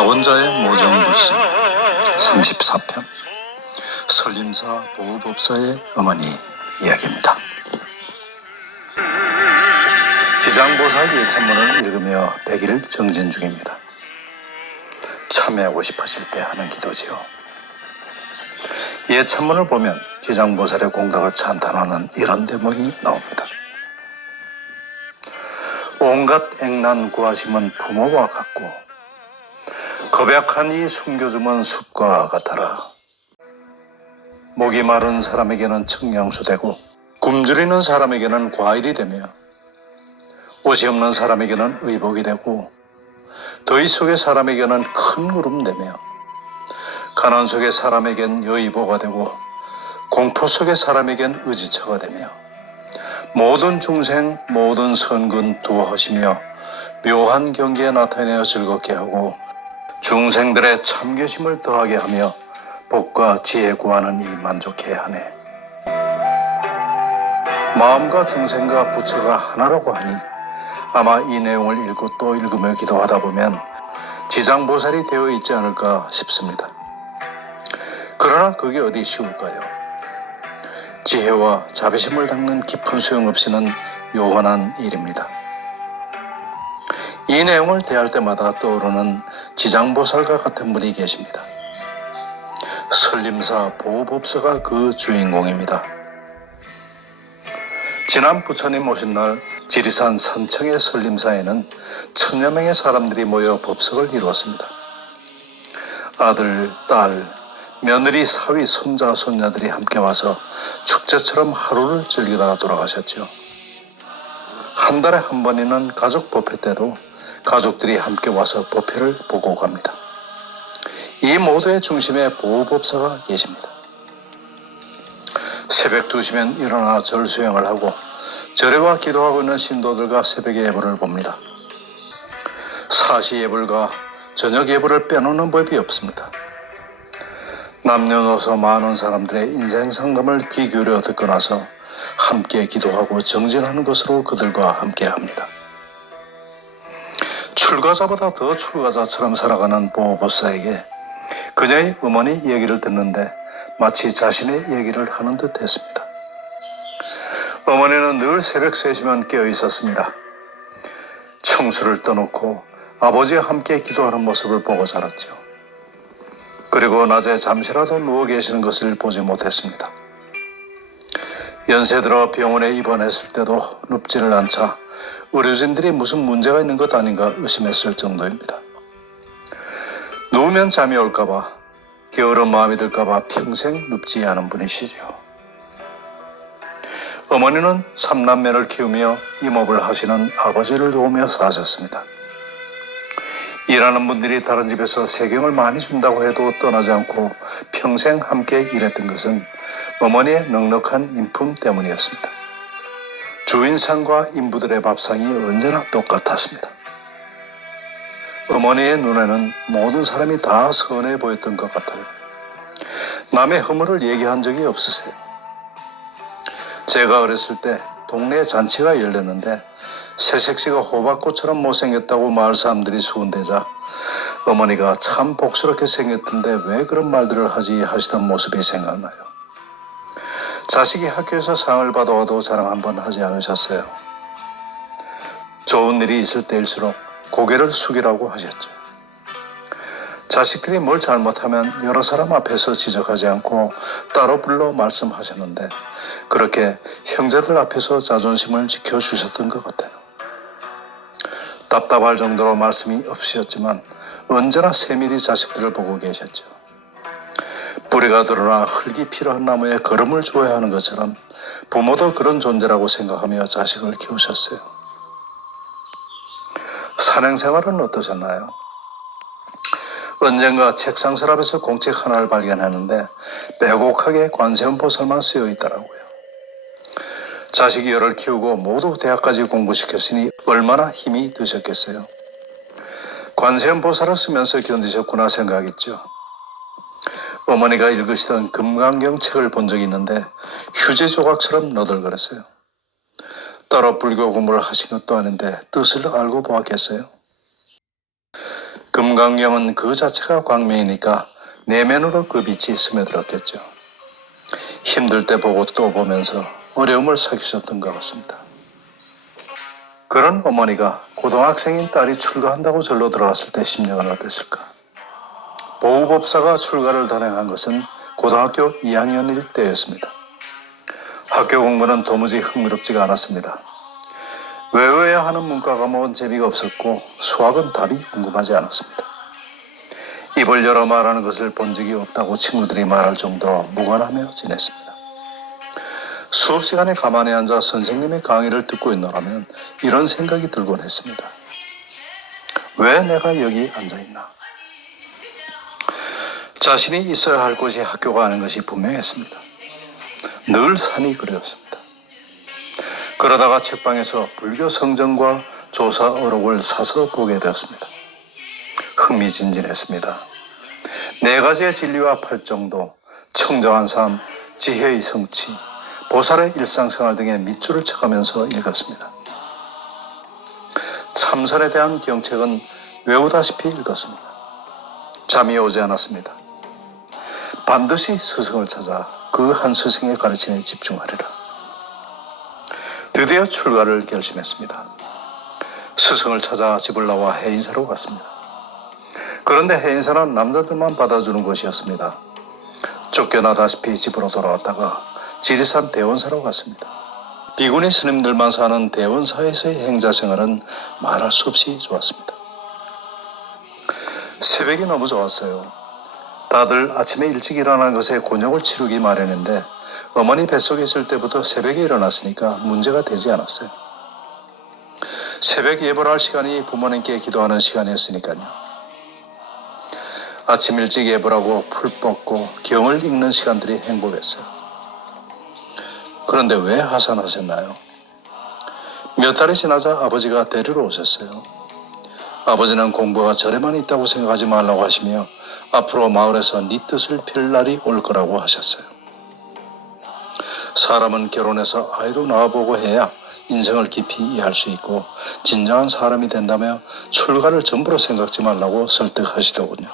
박원자의 모정불신 34편 설림사 보우법사의 어머니 이야기입니다. 지장보살 예찬문을 읽으며 100일 정진 중입니다. 참여하고 싶으실 때 하는 기도지요. 예찬문을 보면 지장보살의 공덕을 찬탄하는 이런 대목이 나옵니다. 온갖 액난 구하심은 부모와 같고 겁약한 이 숨겨줌은 숲과 같아라. 목이 마른 사람에게는 청량수 되고 굶주리는 사람에게는 과일이 되며 옷이 없는 사람에게는 의복이 되고 더위 속의 사람에게는 큰 구름 되며 가난 속의 사람에겐 여의보가 되고 공포 속의 사람에겐 의지처가 되며 모든 중생 모든 선근 두어하시며 묘한 경계에 나타내어 즐겁게 하고 중생들의 참교심을 더하게 하며 복과 지혜 구하는 이 만족해 하네. 마음과 중생과 부처가 하나라고 하니 아마 이 내용을 읽고 또 읽으며 기도하다 보면 지장보살이 되어 있지 않을까 싶습니다. 그러나 그게 어디 쉬울까요? 지혜와 자비심을 닦는 깊은 수용 없이는 요원한 일입니다. 이 내용을 대할 때마다 떠오르는 지장보살과 같은 분이 계십니다. 설림사 보우법사가 그 주인공입니다. 지난 부처님 오신 날 지리산 산청의 설림사에는 1000여 명의 사람들이 모여 법석을 이루었습니다. 아들, 딸, 며느리, 사위, 손자, 손녀들이 함께 와서 축제처럼 하루를 즐기다가 돌아가셨죠. 한 달에 한 번이는 가족 법회 때도 가족들이 함께 와서 법회를 보고 갑니다. 이 모두의 중심에 보우법사가 계십니다. 새벽 2시면 일어나 절 수행을 하고 절에와 기도하고 있는 신도들과 새벽에 예불을 봅니다. 사시 예불과 저녁 예불을 빼놓는 법이 없습니다. 남녀노소 많은 사람들의 인생 상담을 귀 기울여 듣고 나서 함께 기도하고 정진하는 것으로 그들과 함께 합니다. 출가자보다 더 출가자처럼 살아가는 보우법사에게 그녀의 어머니 얘기를 듣는데 마치 자신의 얘기를 하는 듯 했습니다. 어머니는 늘 새벽 3시면 깨어 있었습니다. 청수를 떠놓고 아버지와 함께 기도하는 모습을 보고 자랐죠. 그리고 낮에 잠시라도 누워 계시는 것을 보지 못했습니다. 연세 들어 병원에 입원했을 때도 눕지를 않자 의료진들이 무슨 문제가 있는 것 아닌가 의심했을 정도입니다. 누우면 잠이 올까봐 게으른 마음이 들까봐 평생 눕지 않은 분이시죠. 어머니는 3남매를 키우며 임업을 하시는 아버지를 도우며 사셨습니다. 일하는 분들이 다른 집에서 세경을 많이 준다고 해도 떠나지 않고 평생 함께 일했던 것은 어머니의 넉넉한 인품 때문이었습니다. 주인상과 인부들의 밥상이 언제나 똑같았습니다. 어머니의 눈에는 모든 사람이 다 선해 보였던 것 같아요. 남의 허물을 얘기한 적이 없으세요. 제가 어렸을 때 동네에 잔치가 열렸는데 새색시가 호박꽃처럼 못생겼다고 마을 사람들이 수군대자 어머니가 참 복스럽게 생겼던데 왜 그런 말들을 하지 하시던 모습이 생각나요. 자식이 학교에서 상을 받아와도 자랑 한번 하지 않으셨어요. 좋은 일이 있을 때일수록 고개를 숙이라고 하셨죠. 자식들이 뭘 잘못하면 여러 사람 앞에서 지적하지 않고 따로 불러 말씀하셨는데 그렇게 형제들 앞에서 자존심을 지켜주셨던 것 같아요. 답답할 정도로 말씀이 없으셨지만 언제나 세밀히 자식들을 보고 계셨죠. 뿌리가 드러나 흙이 필요한 나무에 거름을 주어야 하는 것처럼 부모도 그런 존재라고 생각하며 자식을 키우셨어요. 산행생활은 어떠셨나요? 언젠가 책상 서랍에서 공책 하나를 발견했는데 빼곡하게 관세음보살만 쓰여 있더라고요. 자식이 열을 키우고 모두 대학까지 공부시켰으니 얼마나 힘이 드셨겠어요. 관세음보살을 쓰면서 견디셨구나 생각했죠. 어머니가 읽으시던 금강경 책을 본 적이 있는데 휴지 조각처럼 너덜거렸어요. 따로 불교 공부를 하신 것도 아닌데 뜻을 알고 보았겠어요. 금강경은 그 자체가 광명이니까 내면으로 그 빛이 스며들었겠죠. 힘들 때 보고 또 보면서 어려움을 사귀셨던 것 같습니다. 그런 어머니가 고등학생인 딸이 출가한다고 절로 들어갔을 때 심정은 어땠을까? 보호법사가 출가를 단행한 것은 고등학교 2학년일 때였습니다. 학교 공부는 도무지 흥미롭지가 않았습니다. 외워야 하는 문과 과목은 재미가 없었고 수학은 답이 궁금하지 않았습니다. 입을 열어 말하는 것을 본 적이 없다고 친구들이 말할 정도로 무관하며 지냈습니다. 수업 시간에 가만히 앉아 선생님의 강의를 듣고 있노라면 이런 생각이 들곤 했습니다. 왜 내가 여기 앉아있나? 자신이 있어야 할 곳이 학교가 아닌 것이 분명했습니다. 늘 산이 그리웠습니다. 그러다가 책방에서 불교 성전과 조사 어록을 사서 보게 되었습니다. 흥미진진했습니다. 네 가지의 진리와 팔정도, 청정한 삶, 지혜의 성취, 보살의 일상생활 등의 밑줄을 쳐가면서 읽었습니다. 참선에 대한 경책은 외우다시피 읽었습니다. 잠이 오지 않았습니다. 반드시 스승을 찾아 그 한 스승의 가르침에 집중하리라. 드디어 출가를 결심했습니다. 스승을 찾아 집을 나와 해인사로 갔습니다. 그런데 해인사는 남자들만 받아주는 곳이었습니다. 쫓겨나다시피 집으로 돌아왔다가 지리산 대원사로 갔습니다. 비구니 스님들만 사는 대원사에서의 행자생활은 말할 수 없이 좋았습니다. 새벽이 너무 좋았어요. 다들 아침에 일찍 일어나는 것에 곤욕을 치르기 마련인데 어머니 뱃속에 있을 때부터 새벽에 일어났으니까 문제가 되지 않았어요. 새벽 예불할 시간이 부모님께 기도하는 시간이었으니까요. 아침 일찍 예불하고 풀 뻗고 경을 읽는 시간들이 행복했어요. 그런데 왜 하산하셨나요? 몇 달이 지나자 아버지가 데리러 오셨어요. 아버지는 공부가 절에만 있다고 생각하지 말라고 하시며 앞으로 마을에서 네 뜻을 필 날이 올 거라고 하셨어요. 사람은 결혼해서 아이로 낳아보고 해야 인생을 깊이 이해할 수 있고 진정한 사람이 된다며 출가를 전부로 생각지 말라고 설득하시더군요.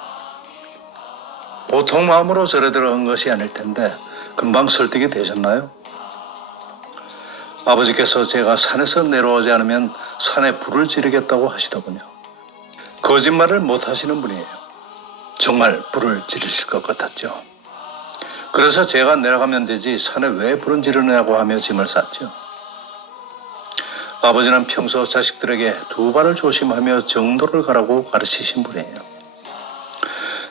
보통 마음으로 절에 들어간 것이 아닐 텐데 금방 설득이 되셨나요? 아버지께서 제가 산에서 내려오지 않으면 산에 불을 지르겠다고 하시더군요. 거짓말을 못 하시는 분이에요. 정말 불을 지르실 것 같았죠. 그래서 제가 내려가면 되지 산에 왜 불을 지르냐고 하며 짐을 쌌죠. 아버지는 평소 자식들에게 두 발을 조심하며 정도를 가라고 가르치신 분이에요.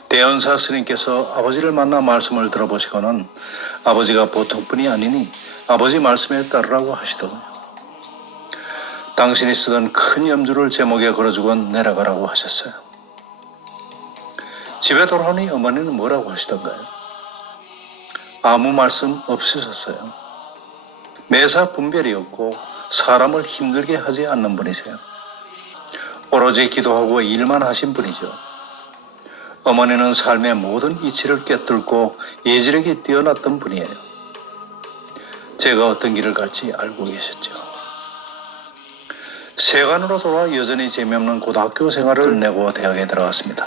대연사 스님께서 아버지를 만나 말씀을 들어보시고는 아버지가 보통뿐이 아니니 아버지 말씀에 따르라고 하시더군요. 당신이 쓰던 큰 염주를 제목에 걸어주고 내려가라고 하셨어요. 집에 돌아오니 어머니는 뭐라고 하시던가요? 아무 말씀 없으셨어요. 매사 분별이 없고 사람을 힘들게 하지 않는 분이세요. 오로지 기도하고 일만 하신 분이죠. 어머니는 삶의 모든 이치를 꿰뚫고 예지력이 뛰어났던 분이에요. 제가 어떤 길을 갈지 알고 계셨죠. 세간으로 돌아와 여전히 재미없는 고등학교 생활을 끝내고 대학에 들어갔습니다.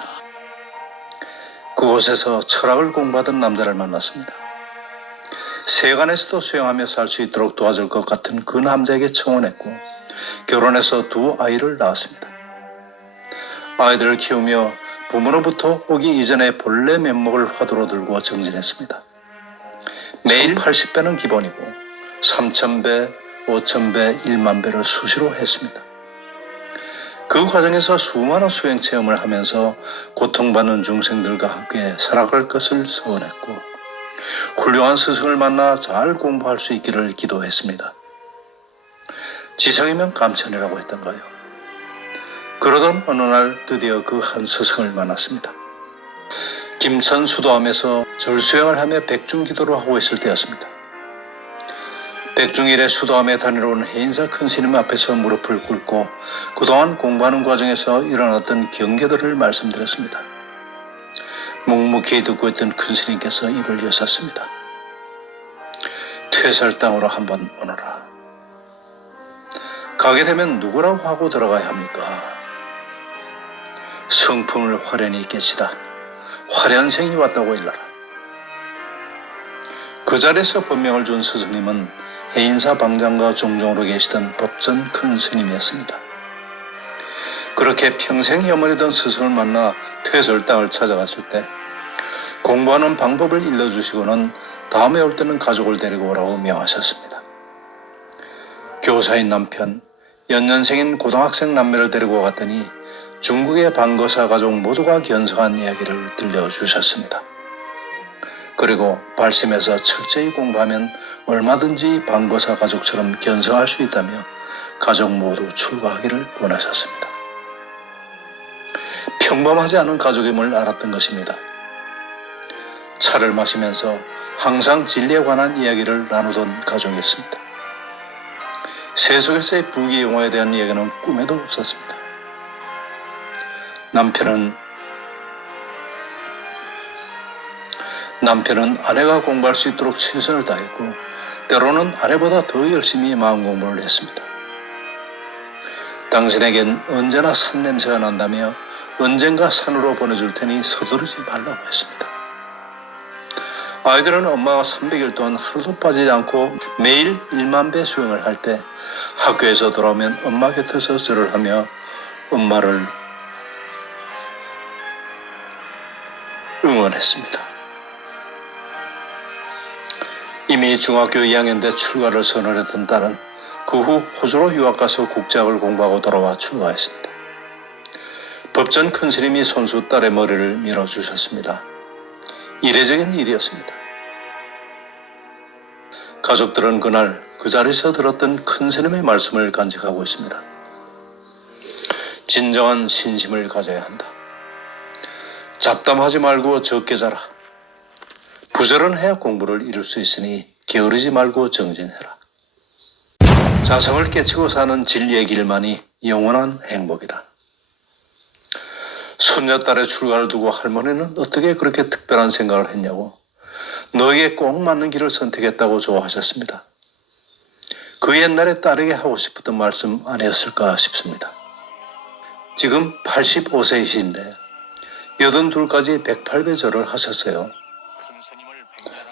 그곳에서 철학을 공부하던 남자를 만났습니다. 세간에서도 수행하며 살 수 있도록 도와줄 것 같은 그 남자에게 청혼했고 결혼해서 두 아이를 낳았습니다. 아이들을 키우며 부모로부터 오기 이전에 본래 면목을 화두로 들고 정진했습니다. 매일 80배는 기본이고 3000배, 5000배, 10000배를 수시로 했습니다. 그 과정에서 수많은 수행 체험을 하면서 고통받는 중생들과 함께 살아갈 것을 소원했고 훌륭한 스승을 만나 잘 공부할 수 있기를 기도했습니다. 지성이면 감천이라고 했던가요? 그러던 어느 날 드디어 그 한 스승을 만났습니다. 김천 수도암에서 절수행을 하며 백중기도를 하고 있을 때였습니다. 백중일에 수도암에 다니러 온 해인사 큰 스님 앞에서 무릎을 꿇고 그동안 공부하는 과정에서 일어났던 경계들을 말씀드렸습니다. 묵묵히 듣고 있던 큰 스님께서 입을 여셨습니다. 퇴살당으로 한번 오너라. 가게 되면 누구라고 하고 들어가야 합니까? 성품을 화려히 깨치다. 화련생이 왔다고 일러라. 그 자리에서 법명을 준 스승님은 해인사 방장과 종종으로 계시던 법전 큰 스님이었습니다. 그렇게 평생 여머리던 스승을 만나 퇴솔 땅을 찾아갔을 때 공부하는 방법을 일러주시고는 다음에 올 때는 가족을 데리고 오라고 명하셨습니다. 교사인 남편, 연년생인 고등학생 남매를 데리고 갔더니 중국의 방거사 가족 모두가 견성한 이야기를 들려주셨습니다. 그리고 발심해서 철저히 공부하면 얼마든지 방거사 가족처럼 견성할 수 있다며 가족 모두 출가하기를 권하셨습니다. 평범하지 않은 가족임을 알았던 것입니다. 차를 마시면서 항상 진리에 관한 이야기를 나누던 가족이었습니다. 세속에서의 부귀영화에 대한 이야기는 꿈에도 없었습니다. 남편은 아내가 공부할 수 있도록 최선을 다했고 때로는 아내보다 더 열심히 마음 공부를 했습니다. 당신에겐 언제나 산 냄새가 난다며 언젠가 산으로 보내줄 테니 서두르지 말라고 했습니다. 아이들은 엄마가 300일 동안 하루도 빠지지 않고 매일 1만 배 수영을 할 때 학교에서 돌아오면 엄마 곁에서 절을 하며 엄마를 응원했습니다. 이미 중학교 2학년 때 출가를 선언했던 딸은 그 후 호주로 유학가서 국제학을 공부하고 돌아와 출가했습니다. 법전 큰 스님이 손수 딸의 머리를 밀어주셨습니다. 이례적인 일이었습니다. 가족들은 그날 그 자리에서 들었던 큰 스님의 말씀을 간직하고 있습니다. 진정한 신심을 가져야 한다. 잡담하지 말고 적게 자라. 부지런해야 공부를 이룰 수 있으니 게으르지 말고 정진해라. 자성을 깨치고 사는 진리의 길만이 영원한 행복이다. 손녀딸의 출가를 두고 할머니는 어떻게 그렇게 특별한 생각을 했냐고 너에게 꼭 맞는 길을 선택했다고 좋아하셨습니다. 그 옛날에 딸에게 하고 싶었던 말씀 아니었을까 싶습니다. 지금 85세이신데 82가지 108배 절을 하셨어요.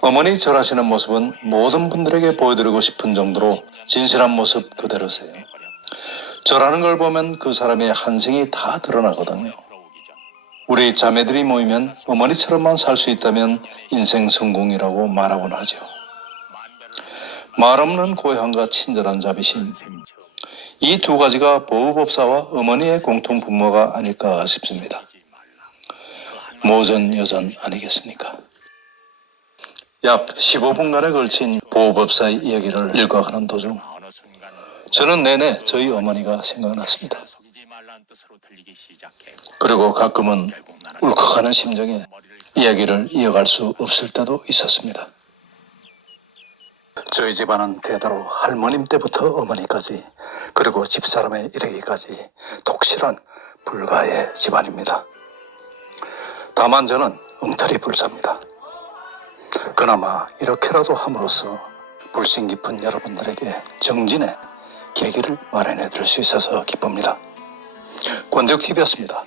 어머니 절하시는 모습은 모든 분들에게 보여드리고 싶은 정도로 진실한 모습 그대로세요. 절하는 걸 보면 그 사람의 한생이 다 드러나거든요. 우리 자매들이 모이면 어머니처럼만 살 수 있다면 인생 성공이라고 말하곤 하죠. 말 없는 고향과 친절한 자비심, 이 두 가지가 보호법사와 어머니의 공통 분모가 아닐까 싶습니다. 모전 여전 아니겠습니까? 약 15분간에 걸친 보호법사의 이야기를 읽어가는 도중 저는 내내 저희 어머니가 생각났습니다. 그리고 가끔은 울컥하는 심정에 이야기를 이어갈 수 없을 때도 있었습니다. 저희 집안은 대대로 할머님 때부터 어머니까지 그리고 집사람에 이르기까지 독실한 불가의 집안입니다. 다만 저는 엉터리 불사입니다. 그나마 이렇게라도 함으로써 불신 깊은 여러분들에게 정진의 계기를 마련해 드릴 수 있어서 기쁩니다. 권대욱TV였습니다.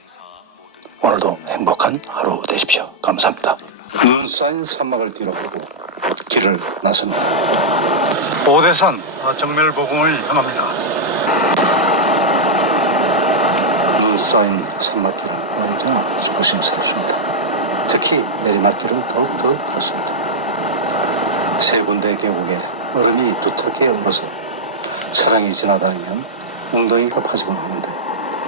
오늘도 행복한 하루 되십시오. 감사합니다. 눈 쌓인 산막을 뒤로하고 길을 나섭니다. 오대산 정멸보궁을 향합니다. 눈 쌓인 산막길은 언제나 조심스럽습니다. 특히 내리막길은 더욱더 그렇습니다. 세 군데 계곡에 얼음이 두텁게 얼어서 차량이 지나다니면 엉덩이가 파지곤 하는데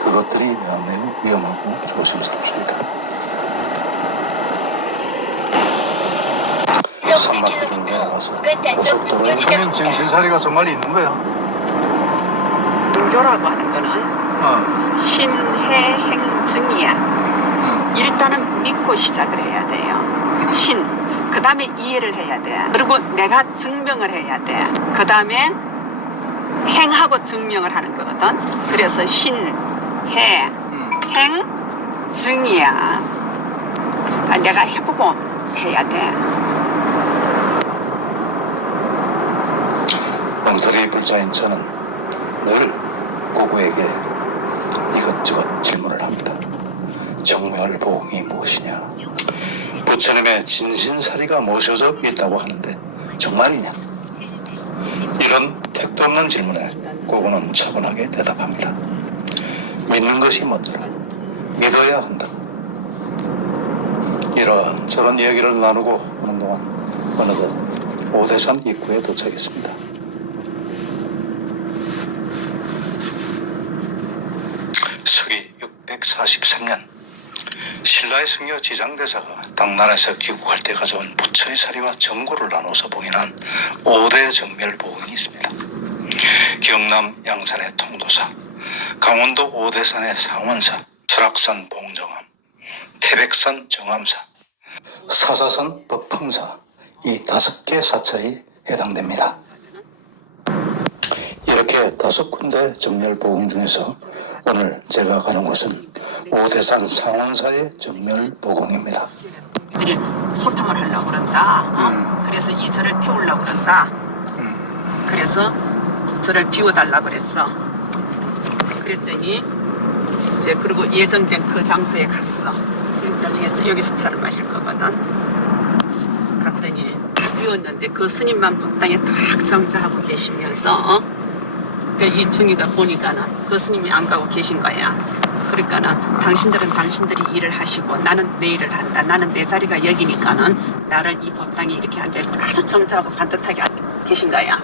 그것들이 매우 위험하고 조심스럽습니다. 산막길을 내려가서 고속도로에 선생님 정신사리가 정말 있는 거야? 등교라고 하는 거는 신해행증이야. 일단은 믿고 시작을 해야 돼요. 그 다음에 이해를 해야 돼. 그리고 내가 증명을 해야 돼. 그 다음에 행하고 증명을 하는 거거든. 그래서 신해행증이야. 그러니까 내가 해보고 해야 돼. 엉터리 불자인 저는 늘 고구에게 이것저것 질문을 합니다. 정멸보응이 무엇이냐? 부처님의 진신사리가 모셔져 있다고 하는데 정말이냐? 이런 택도 없는 질문에 고고는 차분하게 대답합니다. 믿는 것이 먼저라. 믿어야 한다. 이런 저런 이야기를 나누고 하는 동안 어느덧 오대산 입구에 도착했습니다. 서기 643년 신라의 승려 지장대사가 당나라에서 귀국할 때 가져온 부처의 사리와 정고를 나눠서 봉인한 5대 정멸보응이 있습니다. 경남 양산의 통도사, 강원도 오대산의 상원사, 설악산 봉정암, 태백산 정암사, 사사산 법흥사, 이 5개 사찰이 해당됩니다. 이렇게 5군데 정멸보응 중에서 오늘 제가 가는 곳은 오대산 상원사의 정멸보응입니다. 이들이 소탕을 하려고 그런다. 그래서 이 절을 태우려고 그런다. 그래서 절을 비워달라고 그랬어. 그랬더니 이제 그리고 예정된 그 장소에 갔어. 나중에 여기서 차를 마실 거거든. 갔더니 비웠는데 그 스님만 법당에 딱 정자하고 계시면서 이 중이가 보니까는 그 스님이 안 가고 계신 거야. 그러니까는 당신들은 당신들이 일을 하시고 나는 내 일을 한다. 나는 내 자리가 여기니까는 나를 이 법당에 이렇게 앉아 아주 정자하고 반듯하게 계신 거야.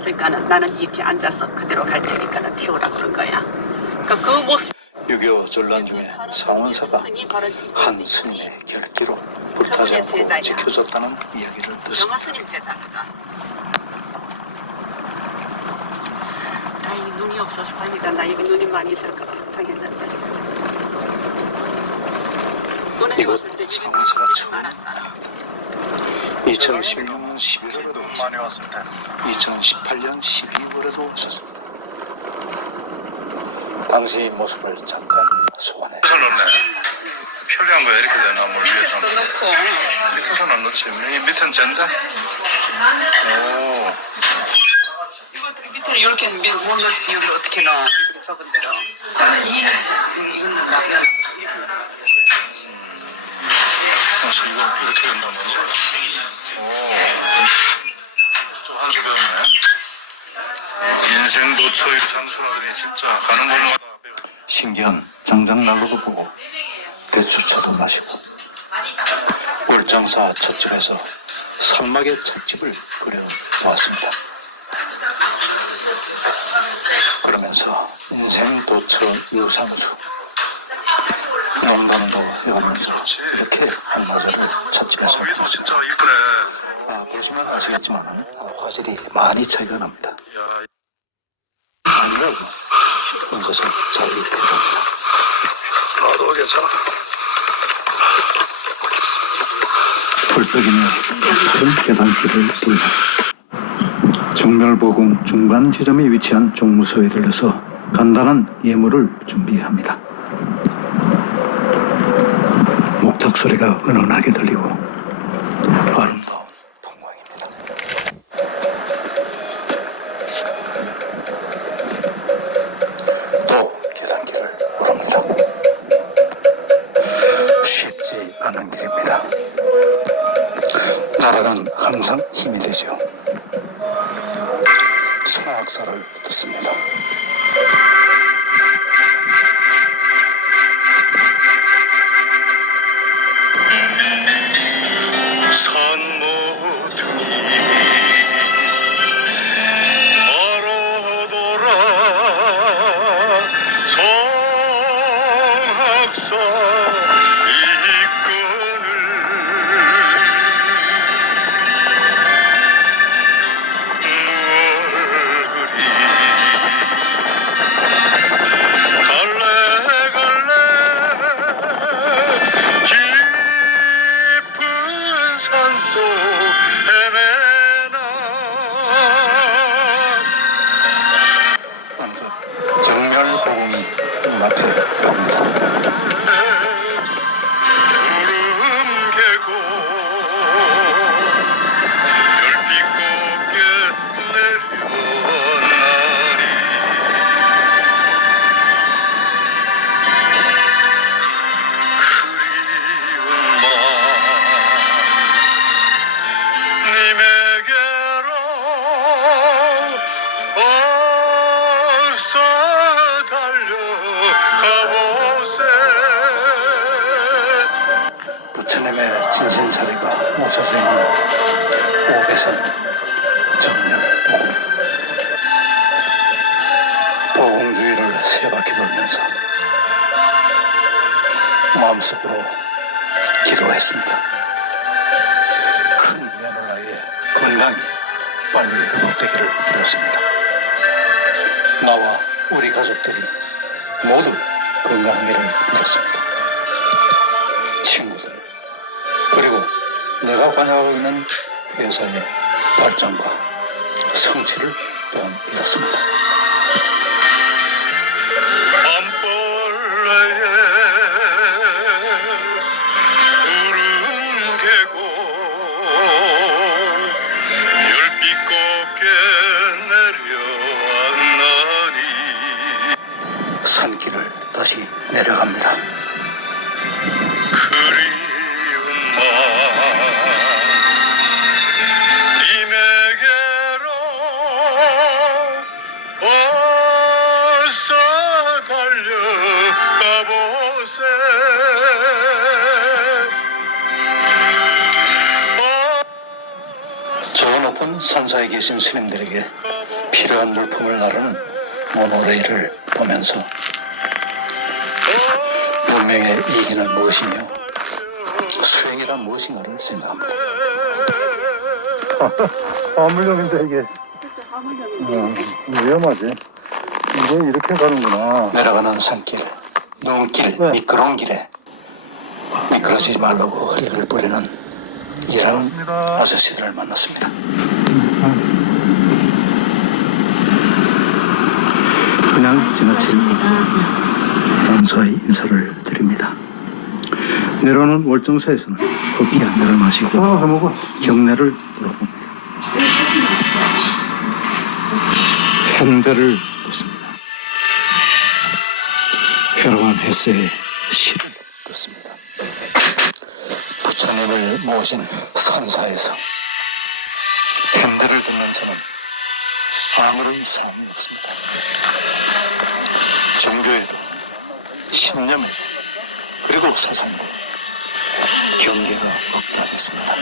그러니까는 나는 이렇게 앉아서 그대로 갈 테니까는 태우라 그런 거야. 그러니까 그 모습. 6.25 전란 중에 상원사가 한 스님의 결기로 불타지 않고 지켜졌다는 이야기를 듣습니다. 영화 스님 제자거든. 다행히 눈이 없어서 다행이다. 나 여기 눈이 많이 있을까 걱정했는데. 이곳 상원사가 처음입니다. 2016년 11월에도 많이 왔습니다. 2018년 12월에도 왔었습니다. 당시 모습을 잠깐 소환해. 밑에서 넣네. 편리한 거야 이렇게 되나 물 위에서. 밑에서도 넣고. 밑에서는 넣지. 이 밑은 젠데. 오. 이거 밑에는 이렇게 밀어 못 넣지. 여기 어떻게 넣어? 이렇게 적은 대로. 이건 넣으면 이렇게. 그래서 이거 이렇게 된단 말이지. 오. 또 한 수 배웠네. 인생 노처의 장수나들이 진짜 가는 곳마다 배워. 신기한 장작난로도 보고 대추차도 마시고 울장사 찻집에서 산막의 찻집을 끓여보았습니다. 그러면서 인생 도처 유상수 영감도 외우면서 이렇게 한마디를 찻집에서 위도 보았습니다. 진짜 이쁘네. 보시면 아시겠지만 화질이 많이 차이가 납니다. 야. 아니라고 혼자서 잘 익혀줍니다. 나도 괜찮아. 굴떡이며 큰 계단길을 돌다 정멸보궁 중간 지점에 위치한 종무소에 들려서 간단한 예물을 준비합니다. 목탁 소리가 은은하게 들리고 아름다운 풍광입니다. 또 계단길을 오릅니다. 쉽지 않은 길입니다. 나라는 항상 힘이 되죠. 성악사를 듣습니다. 산모퉁이 바라더라 성악사 이끈을 무얼 그리 갈래 깊은 산속 헤매나 어느덧 정멸보궁이 눈앞에 보입니다. 구름 개고 별빛 곱게 내려왔나니 하나님의 진신사리가 묻혀져 있는 오대산 정령 복음. 복음주의를 세 바퀴 돌면서 마음속으로 기도했습니다. 큰 며느라의 건강이 빨리 회복되기를 빌었습니다. 나와 우리 가족들이 모두 건강하기를 빌었습니다. 친구들, 그리고 내가 관여하고 있는 회사의 발전과 성취를 또한 빌었습니다. 밤벌레에 울음 개고 별빛 곱게 내려왔나니 산길을 다시 내려갑니다. 그리운 마음 님에게로 어서 달려가보세. 저 높은 산사에 계신 스님들에게 필요한 물품을 나르는 모노레일을 보면서 문명의 이익은 무엇이며 수행이란 무엇인가를 생각합니다. 화물역인데 이게 위험하지. 이게 이렇게 가는구나. 내려가는 산길, 눈길, 네. 미끄러운 길에 미끄러지지 말라고 허리를 부리는 일하는 아저씨들을 만났습니다. 그냥 지나칠 감사의 인사를 드립니다. 내려오는 월정사에서는 커피 한 잔을 마시고 경내를 돌아봅니다. 현대를 듣습니다. 해로운 햇새의 시를 듣습니다. 부처님을 모신 산사에서 현대를 듣는 저는 아무런 사항이 없습니다. 종교에도 신념에도 그리고 사상도 경계가 없지 않습니다.